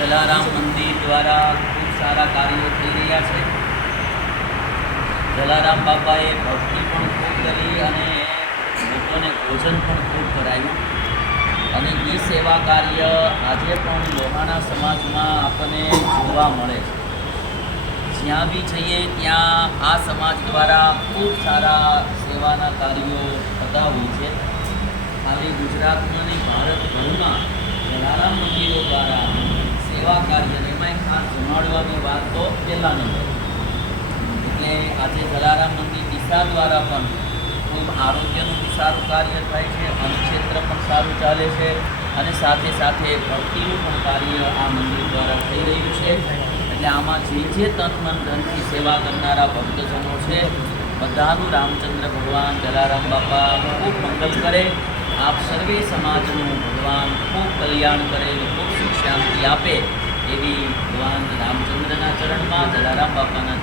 જલારામ મંદિર દ્વારા ખૂબ સારા કાર્યો થઈ રહ્યા છે. જલારામ બાપાએ ભક્તિ પણ ખૂબ કરી અને લોકોને ભોજન પણ ખૂબ કરાયું અને એ સેવા કાર્ય આજે પણ લોહાણા સમાજમાં આપણને જોવા મળે છે. જ્યાં બી જઈએ ત્યાં આ સમાજ દ્વારા ખૂબ સારા સેવાના કાર્યો થતા હોય છે. ખાલી ગુજરાતમાં નહીં, ભારતભરમાં જલારામ મંદિરો દ્વારા સેવા કાર્ય, એમાં ખાસ જમાડવાની વાત તો પહેલાં નંબર. એટલે આજે જલારામ મંદિર દિશા દ્વારા પણ ખૂબ આરોગ્યનું સારું કાર્ય થાય છે, અન્નક્ષેત્ર પણ સારું ચાલે છે અને સાથે સાથે ભક્તિનું પણ કાર્ય આ મંદિર દ્વારા થઈ રહ્યું છે. એટલે આમાં જે તન મન ધનથી સેવા કરનારા ભક્તજનો છે, બધાનું રામચંદ્ર ભગવાન જલારામ બાપા ખૂબ મંગલ કરે. આપ સર્વે સમાજનું ભગવાન ખૂબ કલ્યાણ કરે, ખૂબ સુખ શાંતિ આપે એવી ભગવાન રામચંદ્રના ચરણમાં, જલારામ બાપાના